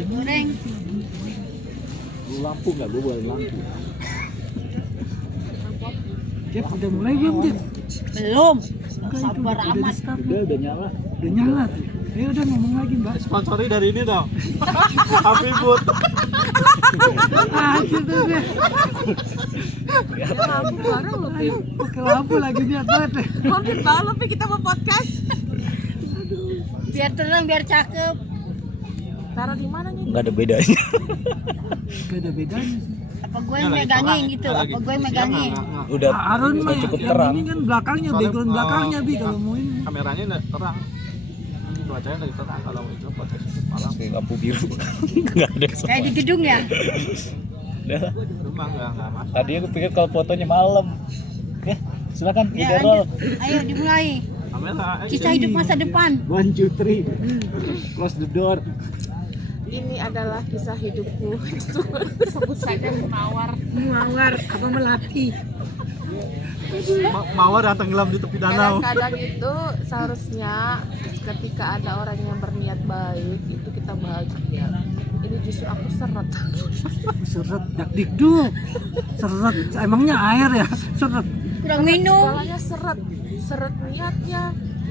Goreng. Lampu nggak? Gue bawain lampu. Jep, udah mulai belum, Jep? Belum. Enggak, Sabar udah amat. di start. Udah nyala. Udah nyala tuh. Ya udah ngomong lagi, Mbak. Sponsori dari ini dong. Happy Food. Anjir tuh deh. Ya lampu bareng loh, Pip. Pakai lampu lagi niat banget deh. Hampir banget, Pip, kita mau podcast. Biar terang, biar cakep. Taruh di mana nih? Nggak ada bedanya. Gak ada bedanya sih. Apa gue yang megangin gitu? Apa gue yang megangin? Udah Arun mah cukup yang terang. ini kan belakangnya, Soalnya, background belakangnya Bi kalau mau ini. Kameranya terang. Cuacanya lagi terang kalau itu podcast malam. Kayak lampu biru. Nggak ada. Kayak di gedung ya? Udah. Rumah nggak masuk. Tadi aku pikir kalau fotonya malam. Ya, silakan Ya, udah roll. Ayo dimulai. Kamera. Kisah hidup masa depan. 1, 2, 3. Close the door. Ini adalah kisah hidupku. Sebut saja Mawar. Mawar, apa melati? Mawar yang tenggelam di tepi danau. Kadang-kadang itu seharusnya ketika ada orang yang berniat baik itu kita bahagia. Ini justru aku seret. Seret dak dikduk. Seret. Emangnya air ya? Seret. Kurang minum. Segalanya seret. Seret niatnya,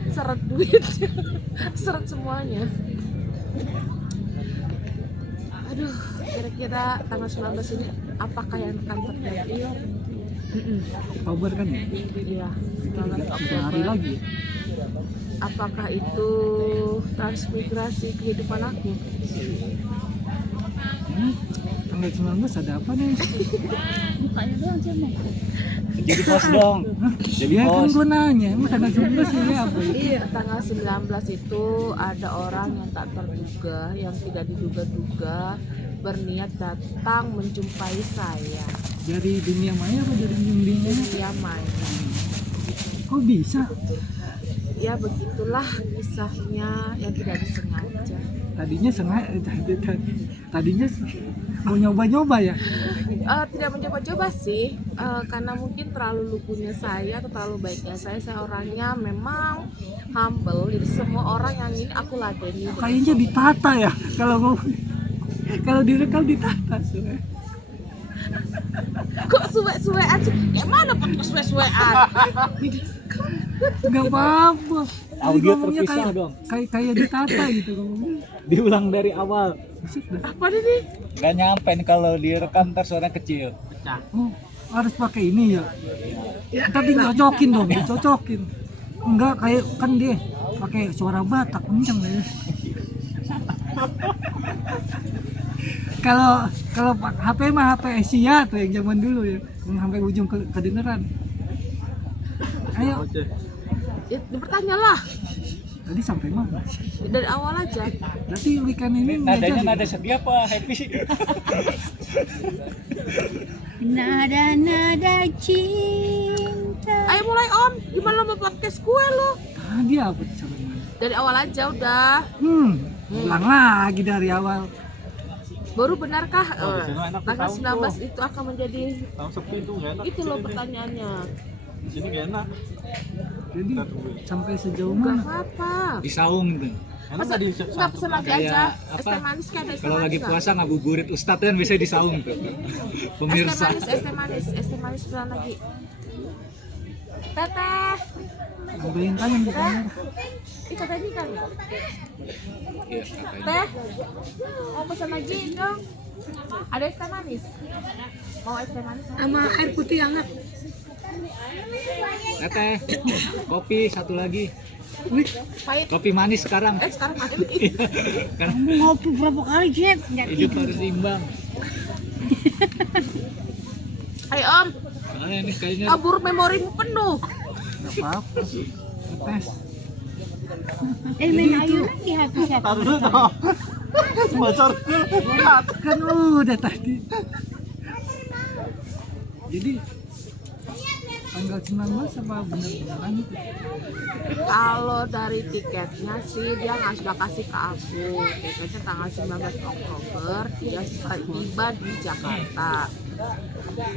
seret duitnya, seret semuanya. Aduh, kira-kira tanggal 19 ini apakah yang akan terjadi? Oktober kan ya? Iya, 19 3 hari Oktober. lagi. Apakah itu transmigrasi kehidupan aku? Tanggal 19 ada apa nih? Bukanya doang cemong. Jadi bos dong. Jadi Ya kan bos. gue nanya, emang tanggal 19 ini apa ya? Iya, tanggal 19 itu ada orang yang tak terduga, yang tidak diduga-duga berniat datang menjumpai saya. Dari dunia maya apa dari dunia nyata? Dia main. Kok bisa? Ya begitulah kisahnya yang tidak disengaja. Tadinya tadinya mau nyoba-nyoba ya? Tidak mencoba-coba sih, karena mungkin terlalu lugunya saya atau terlalu baiknya saya orangnya memang humble, jadi semua orang yang ini aku ladeni. Kayaknya ditata ya kalau direkam ditata sebenarnya. Kok suwe-suwean sih? Kayak mana podcast suwe-suwean? Nggak apa-apa. Tadi Audio ngomongnya terpisah dong. kayak ditata gitu ngomongnya. Diulang dari awal. Buset dah. Apa nih? Nggak nyampe nih kalau direkam ntar suara kecil. Oh, harus pakai ini ya. Tapi cocokin dong, dicocokin. Enggak kayak kan dia pakai suara Batak kenceng deh. Kalau HP mah HP Asia tuh yang zaman dulu ya, yang sampai ujung kedengeran. Ayo, Ya, bertanyalah tadi sampai mana? dari awal aja. Berarti weekend ini Nadanya nggak nada jadi. sedih apa happy? Nada-nada cinta. Ayo mulai Om, gimana mau podcast gue lo? Tadi apa tuh sampai mana? Dari awal aja udah. Ulang lagi dari awal. Baru benarkah Oh, di sini enak tanggal tahu 19 itu akan menjadi Tahu sepi itu nggak enak. itu loh pertanyaannya. Di sini nggak enak. Jadi Kita tungguin. sampai sejauh Enggak mana? apa-apa. Di saung tuh. Enak Masa nggak di enggak pesen lagi Kayak aja. apa? Es teh manis kayak ada es teh Kalau manis lagi nggak? puasa ngabuburit ustadz kan biasanya di saung tuh. Pemirsa. Es teh manis pesan lagi. Teteh, Ngobain tangan di kamera. ih katanya kan. Iya, katanya. Teh, mau pesan lagi dong. Ada es teh manis. Mau es teh manis? Sama air putih hangat. Teteh, kopi satu lagi. Pahit. Kopi manis sekarang. Sekarang manis. Kan Kamu ngopi berapa kali, Jep? hidup harus seimbang. Ayo Om, Soalnya ini kayaknya kabur memorimu penuh. Nggak apa-apa. Tes. Main ayu lagi habis ya. Taruh dulu dong. Sponsor. Kan udah tadi. Jadi tanggal 19 apa bener-beneran itu? Kalau dari tiketnya sih dia sudah kasih ke aku. Tiketnya tanggal 19 Oktober dia tiba di Jakarta.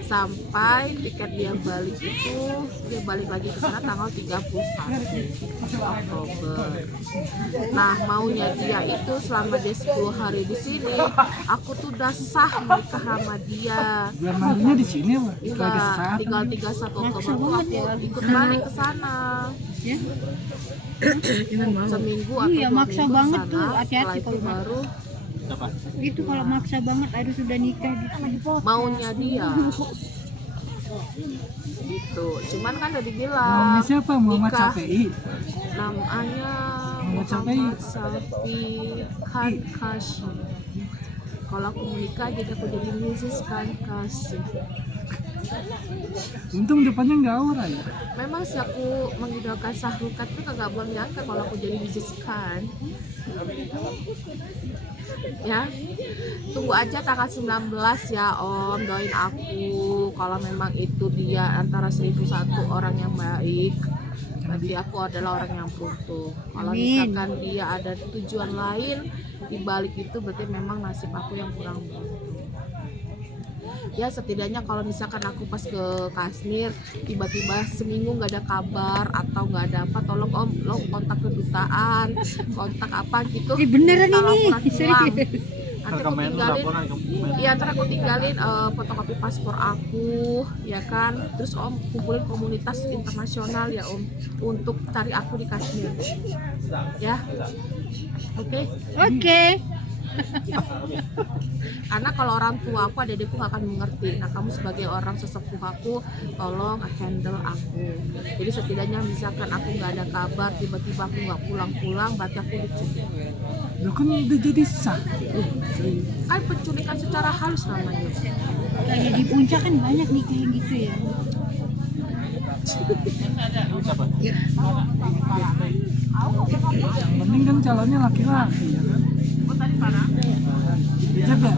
sampai tiket dia balik itu dia balik lagi ke sana tanggal 31 Oktober. Nah maunya dia itu selama dia 10 hari di sini, aku tuh udah sah menikah sama dia. Bulan madunya di sini apa? Enggak, tinggal 31 Oktober tuh aku ikut balik ke sana. Ya. Seminggu atau Iya, 2 maksa minggu banget ke tuh, sana. hati-hati Setelah itu kalau baru Siapa? Itu kalau maksa banget harus sudah nikah gitu. maunya dia. Gitu. Cuman kan udah dibilang Namanya siapa? Muhammad nikah. Syafi'i. Namanya Muhammad Syafi'i. Muhammad Safi Khan Kashi. Kalau aku menikah jadi aku jadi Mrs. Khan Kashi. Untung depannya nggak aura ya. Memang sih aku mengidolakan Shahrukh Khan tuh kagak belum nyangka kalau aku jadi Mrs. Khan. Ya, tunggu aja tanggal 19 ya Om, doain aku kalau memang itu dia antara 1001 orang yang baik, berarti aku adalah orang yang beruntung. Kalau Amin. misalkan dia ada tujuan lain di balik itu berarti memang nasib aku yang kurang beruntung. Ya setidaknya kalau misalkan aku pas ke Kashmir tiba-tiba seminggu nggak ada kabar atau nggak ada apa, tolong Om lo kontak kedutaan, kontak apa gitu. Beneran Minta ini. laporan hilang. Nanti aku Rekomen lu tinggalin, laporan rekomen. iya ntar aku tinggalin fotokopi paspor aku, ya kan. Terus Om kumpulin komunitas internasional ya Om untuk cari aku di Kashmir, ya. Oke. Oke. Karena kalau orang tua aku, adik-adikku gak akan mengerti. Nah kamu sebagai orang sesepuh aku, tolong handle aku. Jadi setidaknya misalkan aku nggak ada kabar, tiba-tiba aku nggak pulang-pulang, berarti aku diculik. Lu kan udah jadi sah. Kan penculikan secara halus namanya. Kayak di puncak kan banyak nih kayak gitu ya. Siapa? Mending kan calonnya laki-laki ya kan. Cep ya,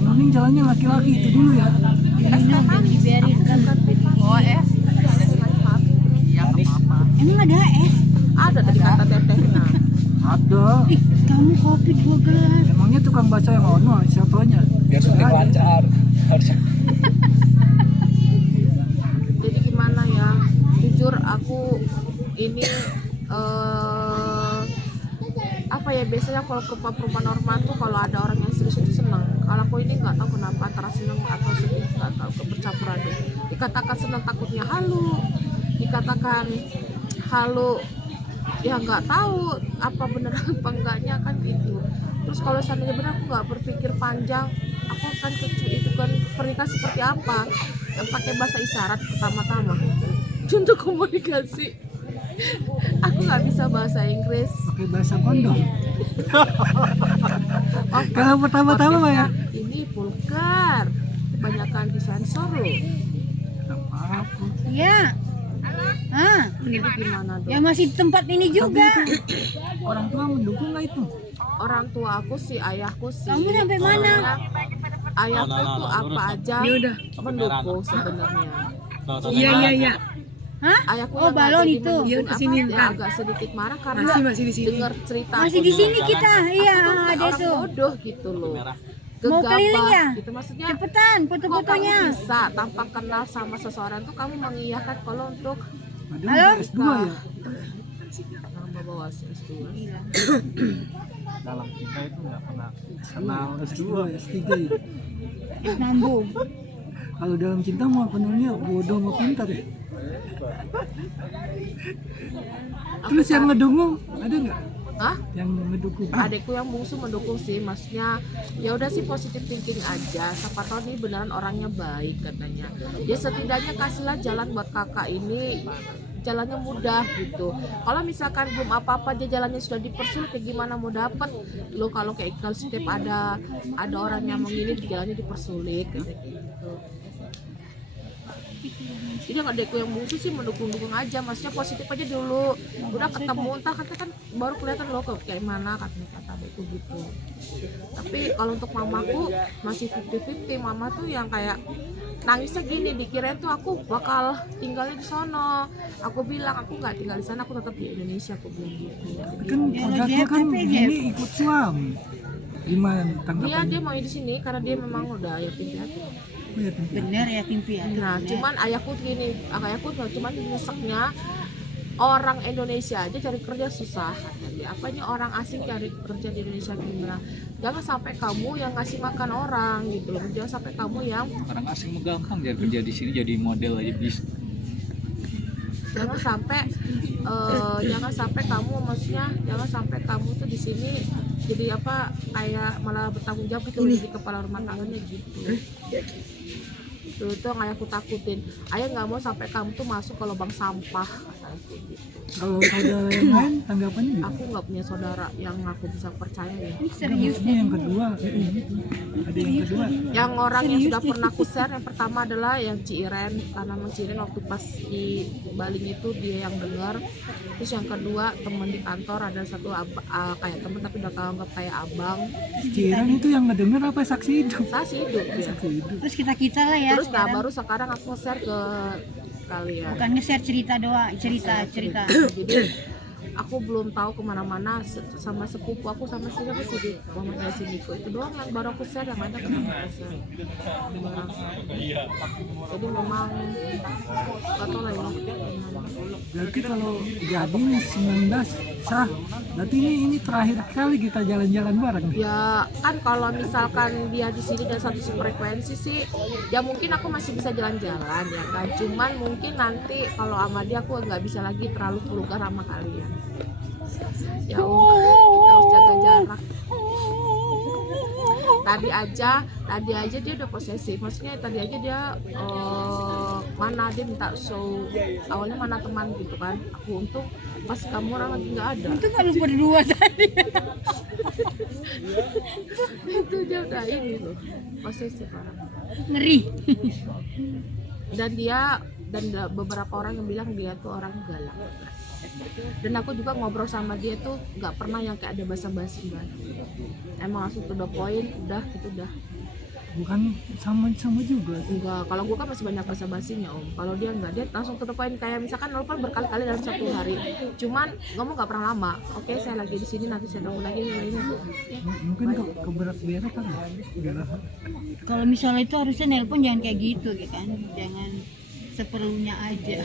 mending jalannya laki-laki itu dulu ya. Diminum dan dibiarin kan. Oh iya nggak apa-apa. Emang ada es? Ada tadi kata tetehnya. Ada. Ih, kamu kopi 2 gelas. Emangnya tukang baca yang ono siapanya? Biar syuting lancar. Harusnya. Jadi gimana ya, jujur aku ini apa ya, biasanya kalau perempuan-perempuan normal tuh kalau ada orang yang serius itu senang. Kalau aku ini nggak tahu kenapa antara senang atau sedih, nggak tahu, bercampur aduk. Dikatakan senang takutnya halu, dikatakan halu ya nggak tahu apa bener apa enggaknya kan gitu. Terus kalau seandainya benar aku nggak berpikir panjang, aku akan itu kan pernikahan seperti apa, yang pakai bahasa isyarat pertama-tama untuk komunikasi. Aku nggak bisa bahasa Inggris. Pakai bahasa kondom. Oh, Kalau pertama-tama Pak ya. ini vulgar, kebanyakan disensor loh. Apa? Iya. Ah, Ini gimana dong? ya masih di tempat ini juga. Orang tua mendukung nggak itu? Orang tua aku sih, ayahku sih. Kamu sampai mana? Ayahku tuh apa aja mendukung sebenarnya. Iya. Hah? Ayahku Oh, yang balon jadi itu. mendukung Iya, kesini apa, ya ntar. agak sedikit marah karena Masih di sini. dengar cerita Masih aku di tuh, sini kita. Iya, aku tuh ada orang itu. bodoh gitu loh. Mau keliling ya? Gitu maksudnya. Cepetan Kok kamu foto-fotonya. bisa tanpa kenal sama seseorang tuh kamu mengiyakan kalau untuk Padahal Halo? udah S2 ya. nambah bawa S2. Dalam kita itu nggak pernah kenal S2. S3 ya. Nambung. Kalau dalam cinta mau penuhnya bodoh mau pintar ya. Terus yang ngedukung ada nggak? Hah? Yang ngedukung? Adekku yang bungsu mendukung sih, maksudnya ya udah sih positif thinking aja, siapa tahu nih beneran orangnya baik katanya. Ya setidaknya kasihlah jalan buat kakak ini, jalannya mudah gitu. Kalau misalkan belum apa-apa aja jalannya sudah dipersulit, ya gimana mau dapet lo? Kalau kayak kalau setiap ada orang yang mau ngini jalannya dipersulit kayak gitu. Jadi yang adekku yang bungsu sih mendukung-dukung aja, maksudnya positif aja dulu. Udah ketemu entah kan baru kelihatan lo kayak mana kata adekku gitu. Tapi kalau untuk mamaku masih 50-50. Mama tuh yang kayak nangisnya gini, dikirain tuh aku bakal tinggalnya di sono. Aku bilang aku nggak tinggal di sana, aku tetap di Indonesia, aku bilang gitu. Kan Ya, anaknya kan Jep. ini ikut suami. Gimana Dia tanggapannya? mau di sini karena dia memang udah yatim piatu. Oh, yatim piatu. Bener yatim piatu. Nah, bener. cuman ayahku gini, ayahku cuman nyeseknya orang Indonesia aja cari kerja susah kata dia. Apanya orang asing cari kerja di Indonesia gimana? Jangan sampai kamu yang ngasih makan orang gitu loh. Jangan sampai kamu yang Orang asing mah gampang dia kerja di sini jadi model aja bisa. jangan sampai kamu maksudnya jangan sampai kamu tuh di sini jadi apa kayak malah bertanggung jawab gitu jadi kepala rumah tangganya gitu. Itu yang ayahku takutin. Ayah nggak mau sampai kamu tuh masuk ke lubang sampah katanya gitu. Kalau saudara yang lain tanggapannya gitu. Aku nggak punya saudara yang aku bisa percaya ya. Ini serius Ini yang kedua gitu. Ada yang kedua. Yang orang yang Serius sudah deh. pernah aku share yang pertama adalah yang Ciiren, karena Ciiren waktu pas di Baling itu dia yang dengar. Terus yang kedua teman di kantor ada satu kayak teman tapi udah anggap kayak abang. Ciran itu yang ngedenger apa saksi hidup? Saya sih hidup ya. Saksi hidup. Terus kita lah ya. Terus nah sekarang. baru sekarang aku share ke kalian. Bukan nge-share cerita doang, cerita. Jadi aku belum tahu kemana-mana sama sepupu aku sama siapa sih di Muhammad Yasin Niko itu doang yang baru aku share, yang lainnya belum aku share. Jadi memang gak tau lah ya. Berarti kalau jadi 19 sah. Berarti ini terakhir kali kita jalan-jalan bareng. Ya kan kalau misalkan dia di sini dan satu frekuensi sih, ya mungkin aku masih bisa jalan-jalan ya kan. Cuman mungkin nanti kalau sama dia aku nggak bisa lagi terlalu vulgar sama kalian. Ya kita harus jaga jarak. Tadi aja dia udah posesif. Maksudnya tadi aja dia mana dia minta show. Awalnya mana teman gitu kan. Aku untung pas kamu orang lagi nggak ada. Itu kan lu berdua tadi. Itu dia udah ini loh posesif orang. Ngeri. Dan beberapa orang yang bilang dia tuh orang galak. Dan aku juga ngobrol sama dia tuh nggak pernah yang kayak ada basa-basi kan. Emang langsung to the point, udah gitu udah. Bukan sama juga. Enggak, kalau gua kan masih banyak basa-basinya om. Kalau dia enggak, dia langsung to the point kayak misalkan nelfon berkali-kali dalam satu hari. Cuman ngomong nggak pernah lama. Oke, saya lagi di sini, nanti saya telepon lagi ini. Mungkin keberat biara kan ya. Udahlah. Kalau misalnya itu harusnya nelpon jangan kayak gitu kan. Jangan seperlunya aja.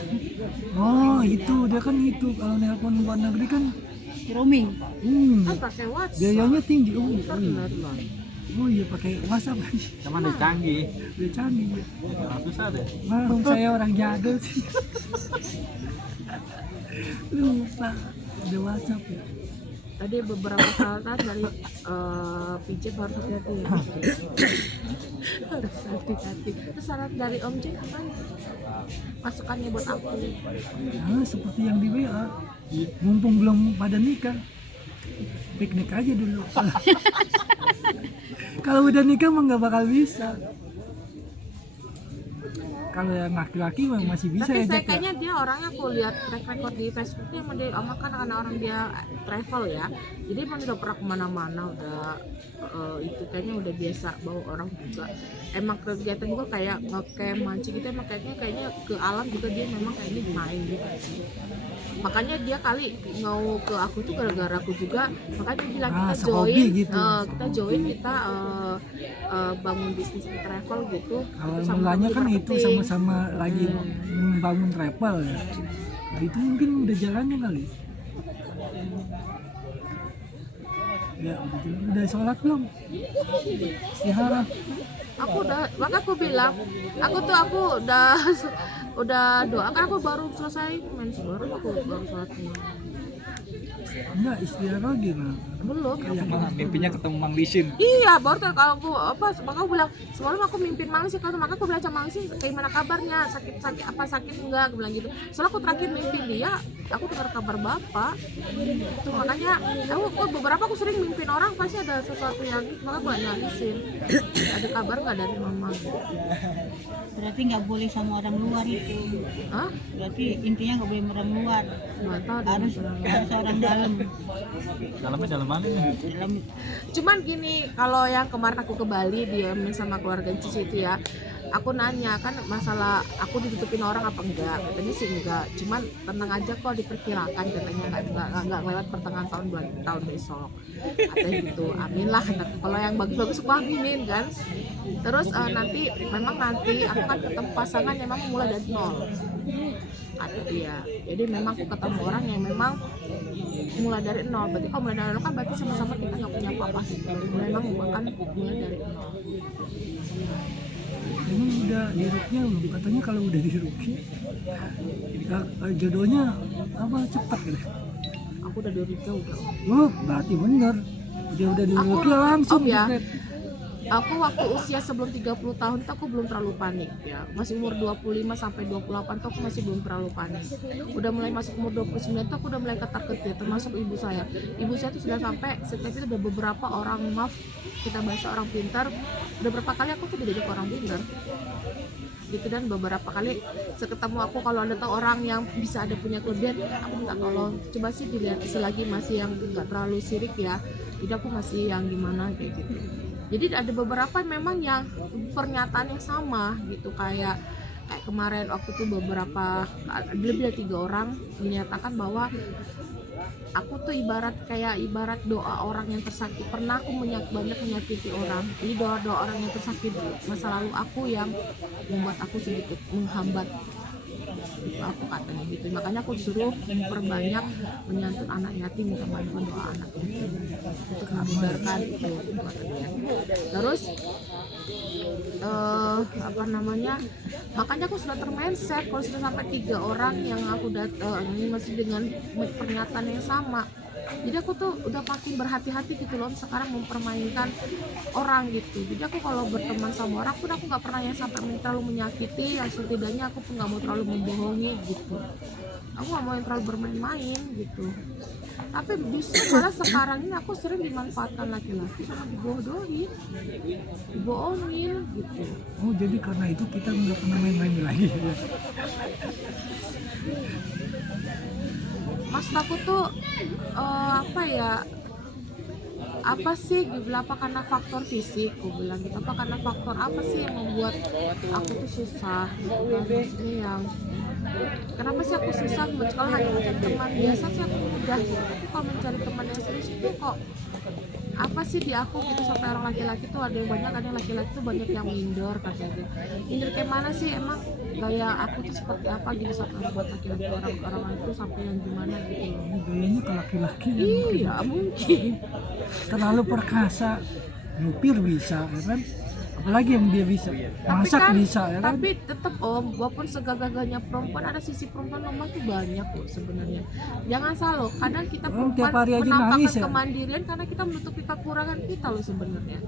Oh itu dia kan itu kalau nelpon luar negeri kan Roaming. Kan pakai WhatsApp. biayanya tinggi. Oh iya. Internet lah. Oh iya pakai WhatsApp. Cuman udah canggih. Udah canggih ya. Susah deh. Maklum saya orang jadul sih. Lupa ada WhatsApp ya. Tadi beberapa saat dari pijat harus hati-hati ya. Harus hati-hati. Terus saran dari Om J apa? Masukannya buat aku. Nah, seperti yang di WA. Mumpung belum pada nikah. Piknik aja dulu. Kalau udah nikah mah nggak bakal bisa. Kalau yang laki-laki mah masih bisa Tapi ya. saya Jack, ya. kayaknya dia orangnya aku lihat track record di Facebooknya emang dia kan karena orang dia travel ya. Jadi emang udah pernah kemana-mana udah itu kayaknya udah biasa bawa orang juga. Emang kegiatan juga kayak ngecamp mancing gitu emang kayaknya ke alam juga dia memang kayaknya main gitu sih. Makanya dia kali mau ke aku tuh gara-gara aku juga, makanya dia bilang kita sehobi join gitu. kita bangun bisnis travel gitu. Awal Sama mulanya kan marketing. itu sama-sama lagi membangun travel ya. Nah, itu mungkin udah jalannya kali. Ya udah sholat belum? Istihara. Aku udah, maka aku bilang aku udah doa kan aku baru selesai main baru aku baru sholat Enggak istihara gimana? belum. Malah mimpinya ketemu Mang Lisin. Iya, baru tuh kalau aku maka aku bilang semalam aku mimpin Mangsi kan, maka aku bilang sama Mangsi gimana kabarnya, sakit enggak, aku bilang gitu. Soalnya aku terakhir mimpin dia, aku dengar kabar bapak. Itu makanya aku beberapa aku sering mimpin orang pasti ada sesuatu yang maka aku nyalisin. Ada kabar nggak dari mama? Berarti nggak boleh sama orang luar itu. Hah? Berarti intinya nggak boleh sama orang luar. Nggak tahu deh. Harus orang dalam. Dalamnya dalam mana nih? Dalam Cuman gini, kalau yang kemarin aku ke Bali dia sama keluarga Cici itu ya, aku nanya kan masalah aku ditutupin orang apa enggak, katanya sih enggak, cuman tenang aja kok diperkirakan katanya nggak lewat pertengahan tahun besok katanya gitu. Amin lah, kalau yang bagus-bagus aku aminin kan. Terus nanti aku kan ketemu pasangan yang memang mulai dari nol ada dia, jadi memang aku ketemu orang yang memang mulai dari nol. Berarti kalau mulai dari nol kan berarti sama-sama kita nggak punya apa-apa gitu. Memang bukan mulai dari nol. Ini udah diruknya belum? Katanya kalau udah diruknya jodohnya apa cepat gitu. Aku udah diruknya udah. Oh, berarti bener. Dia udah diruknya langsung ya. jepret. Aku waktu usia sebelum 30 tahun tuh aku belum terlalu panik ya. Masih umur 25 sampai 28 tuh aku masih belum terlalu panik. Udah mulai masuk umur 29 tuh aku udah mulai ketar-ketir, termasuk ibu saya. Ibu saya tuh sudah sampai setiap itu udah beberapa orang, maaf kita bahasa orang pintar, udah berapa kali aku tuh diajak orang pintar gitu. Dan beberapa kali seketemu aku kalau ada tahu orang yang bisa ada punya kelebihan, aku minta tolong coba sih dilihat selagi masih yang nggak terlalu sirik ya, jadi aku masih yang gimana kayak gitu. Jadi ada beberapa memang yang pernyataan yang sama gitu, kayak kemarin waktu itu beberapa lebih dari 3 orang menyatakan bahwa aku tuh ibarat doa orang yang tersakiti. Pernah aku banyak menyakiti orang, jadi doa orang yang tersakiti masa lalu aku yang membuat aku sedikit menghambat itu, aku katanya gitu. Makanya aku disuruh memperbanyak menyantun anak yatim, minta bantuan doa anak yatim untuk memudahkan itu katanya. Terus makanya aku sudah termindset kalau sudah sampai 3 orang yang aku ini masih dengan pernyataan yang sama. Jadi aku tuh udah makin berhati-hati gitu loh sekarang mempermainkan orang gitu. Jadi aku kalau berteman sama orang pun aku nggak pernah yang sampai terlalu menyakiti, yang setidaknya aku pun nggak mau terlalu membohongi gitu. Aku nggak mau yang terlalu bermain-main gitu. Tapi justru malah sekarang ini aku sering dimanfaatkan laki-laki sama dibodohin, dibohongin gitu. Oh, jadi karena itu kita nggak pernah main-main lagi ya. Maksud aku tuh apa sih dibilang, apa karena faktor fisik, aku bilang gitu, apa karena faktor apa sih yang membuat aku tuh susah gitu kan. Maksudnya yang kenapa sih aku susah kalau hanya mencari teman biasa sih aku mudah gitu, tapi kalau mencari teman yang serius itu kok apa sih di aku gitu. Sampai orang laki-laki tuh ada yang laki-laki tuh banyak yang minder katanya. Minder kayak mana sih, emang gaya aku tuh seperti apa gitu sampai buat laki-laki orang itu sampai yang gimana gitu. Ini gayanya ke laki-laki. Iya mungkin Terlalu perkasa, nyupir bisa ya kan, apalagi yang dia bisa masak kan, bisa ya kan. tapi tetap walaupun segagah-gagahnya perempuan ada sisi perempuan lemah tuh banyak kok sebenarnya. Jangan salah loh, kadang kita tiap hari perempuan aja menampakkan nangis ya. kemandirian karena kita menutupi kekurangan kita loh sebenarnya,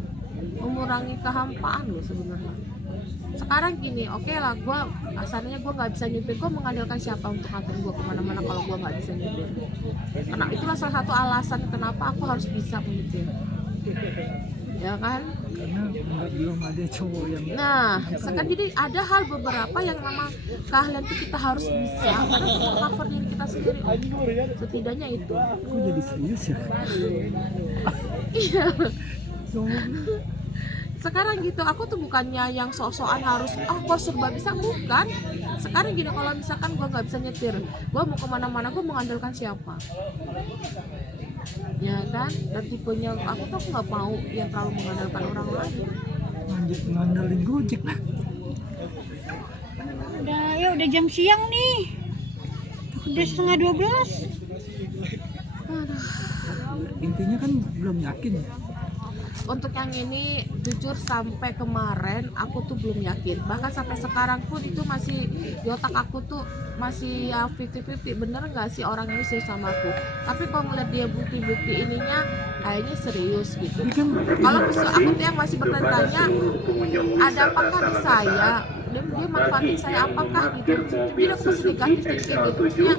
mengurangi kehampaan loh sebenarnya. Sekarang gini, oke lah, gue asalnya gue nggak bisa nyupir, gue mengandalkan siapa untuk nganter gue kemana-mana kalau gue nggak bisa nyupir? Karena itulah salah satu alasan kenapa aku harus bisa menyetir, ya kan? Karena belum ada cowok yang Sekarang jadi ada hal beberapa yang memang keahlian itu kita harus bisa karena untuk cover diri kita sendiri. Setidaknya itu. aku jadi serius ya. Iya. Cowok Sekarang gitu, aku tuh bukannya yang sok-sokan harus gue serba bisa, bukan. Sekarang gini, kalau misalkan gue nggak bisa nyetir, gue mau kemana-mana gue mengandalkan siapa, ya kan? Dan tipenya aku tuh nggak mau yang terlalu mengandalkan orang lain. ngandelin Gojek lah. Udah jam siang nih. Udah 11:30. Intinya kan belum yakin. Untuk yang ini jujur sampai kemarin aku tuh belum yakin, bahkan sampai sekarang pun itu masih di otak aku tuh masih ya 50-50, bener nggak sih orang ini serius sama aku. Tapi kalau ngeliat dia bukti-bukti ininya kayaknya serius gitu. Kalau aku tuh yang masih bertanya ada apakah di saya, dia manfaatin saya apakah gitu, jadi aku masih negatif thinking gitu. Maksudnya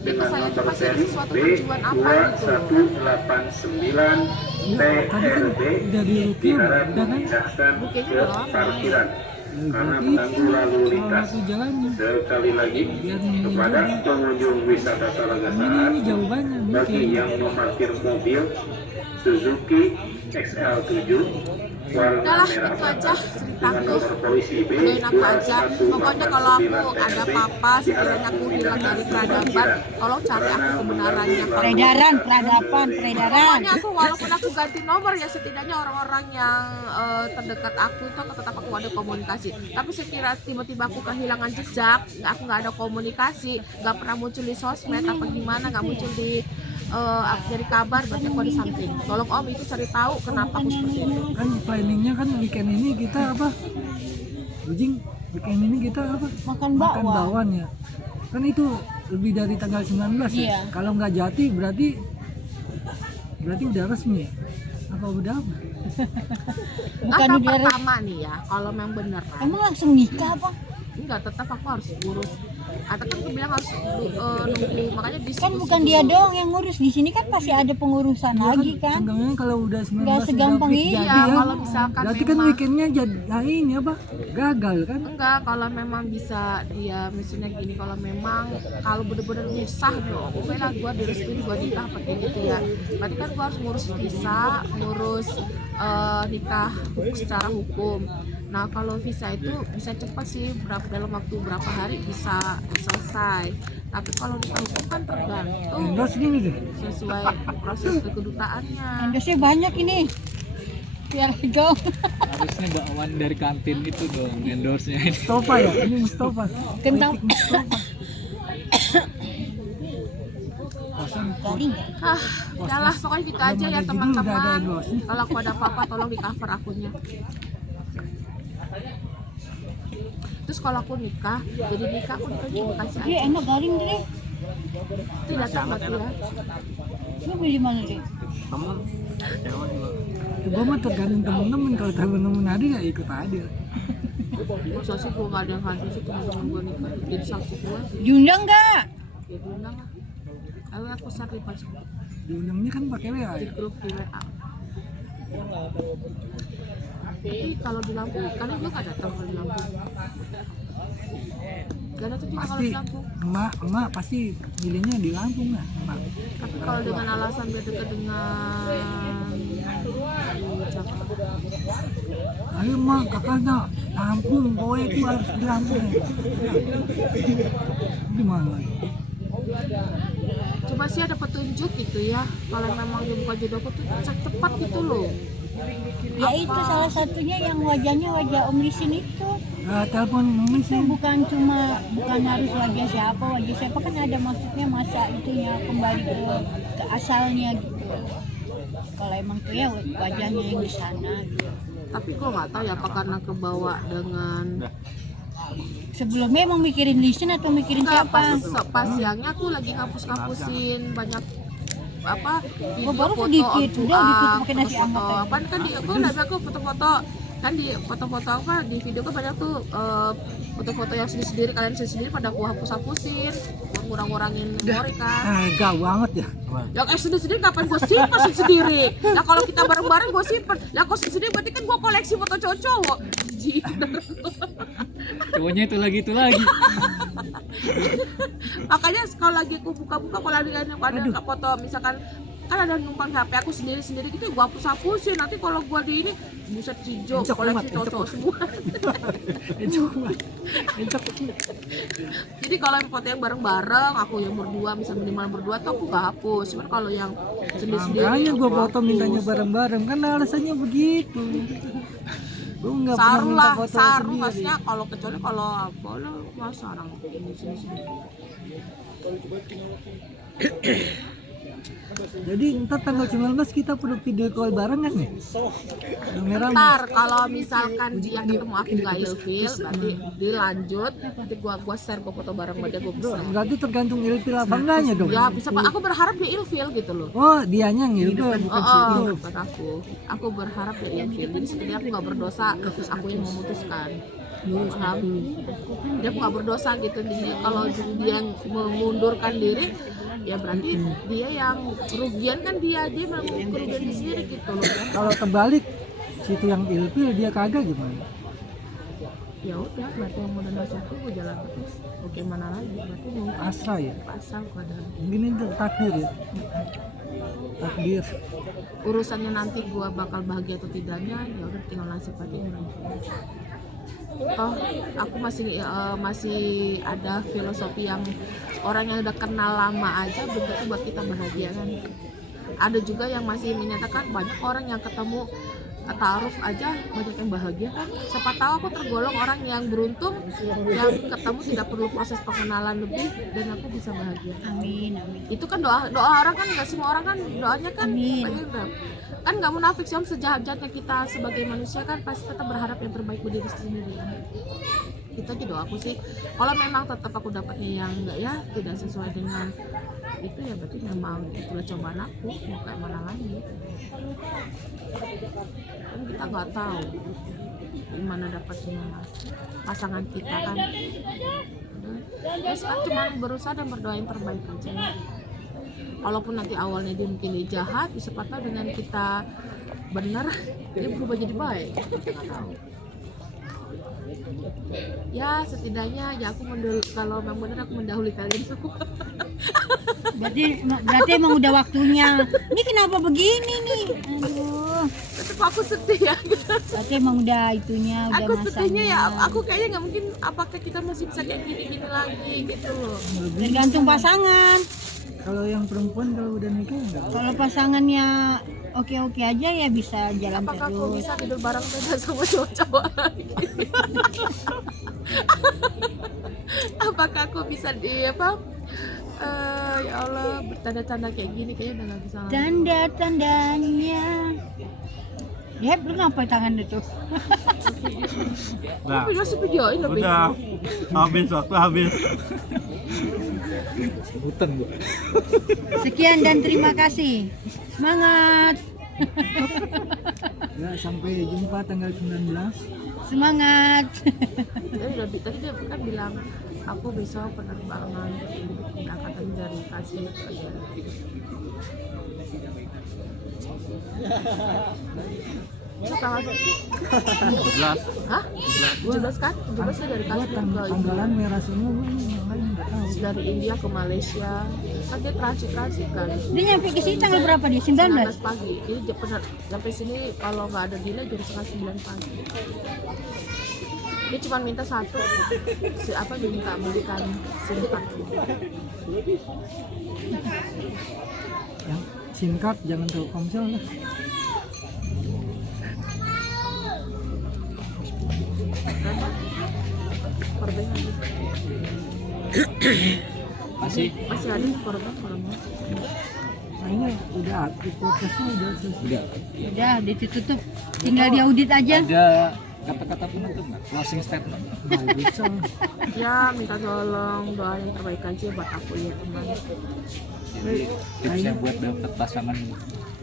dia ke saya tuh pasti ada sesuatu tujuan apa gitu. 189 Tadi kan udah di review, udah kan? Buktinya belum. parkiran karena Itu mengganggu lalu lintas. satu jalannya. Sekali lagi kepada pengunjung wisata Talaga Saat, Ini jauh banget bagi mungkin. yang memarkir mobil Suzuki XL7 warna Udahlah, merah itu aja bata dengan ceritaku. nomor polisi B Doain aku aja. Pokoknya kalau aku ada 2149 apa-apa, sekiranya aku hilang dari peradaban, tolong cari aku kebenarannya. Peredaran, peradaban, peredaran. Pokoknya aku walaupun aku ganti nomor ya setidaknya orang-orang yang terdekat aku itu aku tetap aku ada komunikasi. Tapi sekira tiba-tiba aku kehilangan jejak, aku nggak ada komunikasi, nggak pernah muncul di sosmed apa gimana, nggak muncul di dari kabar, berarti aku ada something. Tolong Om itu cari tahu kenapa aku seperti itu. Kan planningnya kan weekend ini kita apa? Ujing, weekend ini kita apa? Makan Makan bakwan. bakwan ya. Kan itu lebih dari tanggal 19 ya. Iya. Kalau nggak jadi berarti udah resmi ya? Apa udah apa? Bukan Atau udah pertama nih ya, kalau memang beneran emang langsung nikah apa? enggak, tetap aku harus urus. Atau kan aku bilang harus nunggu, makanya diskusi Kan bukan dia dulu. doang yang ngurus, di sini kan pasti ada pengurusan lagi kan. Seenggaknya kalau udah 19 Nggak segampang udah fix ini. jadi Iya, ya. kalau misalkan Berarti kan memang weekendnya jadi ini apa? Gagal kan? enggak, kalau memang bisa dia misalnya gini, kalau memang kalau bener-bener misah dong, oke lah gua direstuin gua nikah pakai gitu ya. Berarti kan gua harus ngurus visa, ngurus nikah secara hukum. Nah kalau visa itu bisa cepat sih, dalam waktu berapa hari bisa selesai. Tapi kalau nikah hukum kan tergantung Endorse ini deh. sesuai proses kedutaannya. Endosnya banyak ini. Biar go. Harusnya bakwan dari kantin itu dong endorse-nya ini. Mustafa ya, ini Mustafa. Kentang Mustafa. Kosan garing. Udahlah pokoknya gitu aja ya teman-teman. Kalau aku ada apa-apa tolong di cover akunnya. Terus kalau aku nikah, jadi nikah aku cuma kasih Dia aja. enak garing deh. Itu datang berarti ya. Lu beli di mana deh? temen cewek juga Gue mah tergantung temen-temen, kalau temen-temen ada ya ikut aja. Masa sih gue gak ada yang hadir sih teman-teman gue nikah, jadi saksi gue Diundang nggak? ya diundang lah. Ayo aku share di Facebook, Diundangnya kan pakai WA di ya. grup di WA. Tapi kalau di Lampung, kalian juga gak datang kalau di Lampung. Gak datang juga kalau Pasti di Lampung. emak pasti milihnya di Lampung lah emak. Tapi kalau dengan alasan biar dekat dengan Jakarta, Ayo emak kakaknya Lampung, kowe itu harus di Lampung. Gimana? coba sih ada petunjuk gitu ya. Kalau memang dia bukan jodohku tuh cepat gitu loh. Ya itu salah satunya yang wajahnya wajah Om Lisin itu. Telepon mami Itu sih. bukan harus wajah siapa kan ada maksudnya masa itunya kembali ke asalnya gitu. Kalau emang tuh ya wajahnya yang di sana gitu. Tapi gue nggak tahu ya apa karena kebawa dengan Sebelumnya emang mikirin Lisin atau mikirin enggak, siapa? pas siangnya aku lagi ngapus-ngapusin banyak apa video baru foto sedikit, on udah tour, ditutup pakai nasi foto-foto anget aja. apa kan di aku foto-foto kan di foto-foto apa di video kan banyak tuh foto-foto yang sendiri-sendiri, kalian sendiri pada aku hapus-hapusin ngurang-ngurangin memori kan. Gak banget ya. Yang sendiri-sendiri kapan gue simpen sendiri. Nah kalau kita bareng-bareng gue simpen. Lah kalau sendiri berarti kan gue koleksi foto cowok-cowok. Jijik. Cowoknya itu lagi. Makanya kalau lagi aku buka-buka kalau ada foto misalkan kan ada numpang HP aku sendiri-sendiri gitu gue hapus-hapusin. Nanti kalau gue di ini buset cijo Encok koleksi banget, cowok semua. Encok. Jadi kalau yang foto yang bareng-bareng aku yang berdua misalnya minimal berdua tuh aku gak hapus. Cuman kalau yang sendiri-sendiri Makanya gue aku foto mintanya hapus. bareng-bareng kan alasannya begitu. Gue nggak pernah Saru minta lah, foto saru sendiri. maksudnya kalau kecuali kalau boleh mas sarang ini sini. Jadi ntar tanggal 19 kita perlu video call bareng kan nih? Rame-rame. Ntar kalau misalkan dia ketemu aku nggak ilfil, berarti dilanjut, nanti gua share foto bareng sama dia gua bisa. Berarti tergantung ilfil apa enggaknya dong? Ya bisa Pak. Aku berharap dia ilfil gitu loh. Oh, dianya ngilfil bukan situ. Bukan aku berharap dia ilfil. Jadi setidaknya aku nggak berdosa, terus aku yang memutuskan. Paham? Dia aku nggak berdosa gitu. Jadi kalau dia yang memundurkan diri, ya berarti dia yang kerugian kan dia memang kerugian di sendiri gitu loh. Kalau terbalik, situ yang ilfil dia kagak gimana? Ya udah, berarti yang mau donasi aku gue jalan terus. Oke mana lagi? Berarti mau Pasrah ya. pasang keadaan. Mungkin itu takdir ya. Takdir. urusannya nanti gue bakal bahagia atau tidaknya ya udah tinggal nasib aja orang. Oh, aku masih ada filosofi yang orang yang udah kenal lama aja belum tentu buat kita bahagia kan. Ada juga yang masih menyatakan banyak orang yang ketemu taaruf aja banyak yang bahagia kan. Siapa tahu aku tergolong orang yang beruntung yang ketemu tidak perlu proses pengenalan lebih dan aku bisa bahagia. Amin, amin. Itu kan doa orang kan, nggak semua orang kan doanya kan Amin. kan nggak munafik sih om, sejahat-jahatnya kita sebagai manusia kan pasti tetap berharap yang terbaik buat diri sendiri. Itu aja doaku sih. Kalau memang tetap aku dapatnya yang enggak ya tidak sesuai dengan itu ya berarti memang itulah cobaan aku, mau kayak mana lagi. Kan kita nggak tahu gimana dapatnya pasangan kita kan. Terus kan cuma berusaha dan berdoa yang terbaik aja. Walaupun nanti awalnya dia mungkin dia jahat, siapa tahu dengan kita benar dia berubah jadi baik. Kita nggak tahu. Ya setidaknya ya aku kalau memang benar aku mendahului kalian semua. Berarti emang udah waktunya. Ini kenapa begini nih? Aduh. Tetap aku sedih ya. Berarti emang udah itunya, udah Aku masanya. sedihnya ya, aku kayaknya nggak mungkin apakah kita masih bisa kayak gini lagi gitu loh. Tergantung pasangan. Kalau yang perempuan kalau udah nikah enggak. Kalau pasangannya oke-oke aja ya bisa jalan Apakah aku terus. bisa tidur bareng beda sama cowok-cowok lagi? Apakah aku bisa ya Allah bertanda-tanda kayak gini kayaknya udah nggak bisa lagi. Tanda-tandanya. Ya, lu ngapain tangan itu? Nah, Aku masih videoin lebih. udah habis waktu habis. Sebutan Bu. Sekian dan terima kasih. Semangat. Ya, sampai jumpa tanggal 19. Semangat. Tadi dia kan bilang aku besok penerbangan keberangkatan dari Tasik aja. Tanggal 11. Hah? 17 kan? 17 dari Gua Tasik ke India. tanggalan merah semua, gua ini yang lain enggak tahu. Dari India ke Malaysia. Kan dia transit kan. Dia nyampe ke sini tanggal berapa dia? 19. 19 pagi. Jadi sampai sini kalau nggak ada delay jam setengah 9 pagi. Dia cuma minta satu, diminta belikan SIM card. Yang SIM card jangan Telkomsel lah. Korban habis. Masih Masih ada korban kalau mau. Nah ini udah aktif podcastnya udah selesai. udah Udah ditutup. Tinggal diaudit aja. ada kata-kata penutup nggak? Closing statement. Nggak bisa. Ya minta tolong doa yang terbaik aja buat aku ya teman. Jadi tipsnya buat dapet pasangan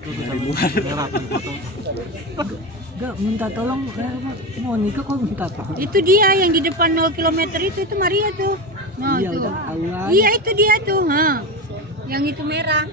dari luar. Merah foto. Enggak minta tolong mau nikah kok minta tolong. Itu dia yang di depan 0 km itu Maria tuh. Nah, Iya tuh. udah tahuan. Iya itu dia tuh. Yang itu merah.